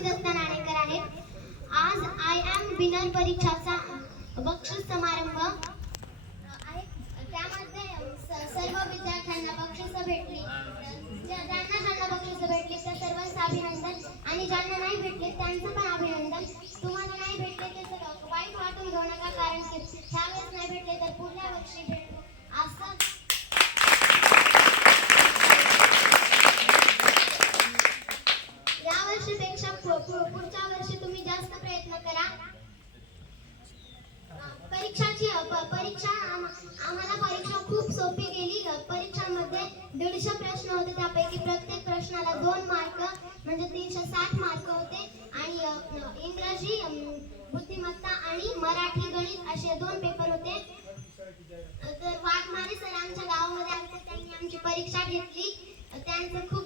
दत्ता नाणेकर आहेत. आज I am winner परीक्षाचा बक्षीस समारंभ आहे. त्यामध्ये सर्व विद्यार्थ्यांना बक्षिसं भेटली. ज्यांना बक्षिसं भेटली त्या सर्वांचं अभिनंदन आणि ज्यांना नाही भेटले त्यांचं पण अभिनंदन. तुम्हाला नाही भेटले ते वाईट वाटून घेऊ नका, कारण की ह्यावेळेस नाही भेटले तर पुढल्या वर्षी भेटू असं. या वर्षीपेक्षा पुढच्या वर्षी तुम्ही जास्त प्रयत्न करा. आम्हाला परीक्षा खूप सोपी गेली. परीक्षांमध्ये 150 प्रश्न होते, त्यापैकी प्रत्येक प्रश्नाला 2 मार्क म्हणजे 360 मार्क होते. आणि इंग्रजी, बुद्धिमत्ता आणि मराठी गणित असे 2 पेपर होते. तर वाघमारे सर आमच्या गावामध्ये आले, त्यांनी आमची परीक्षा घेतली. त्यांचं खूप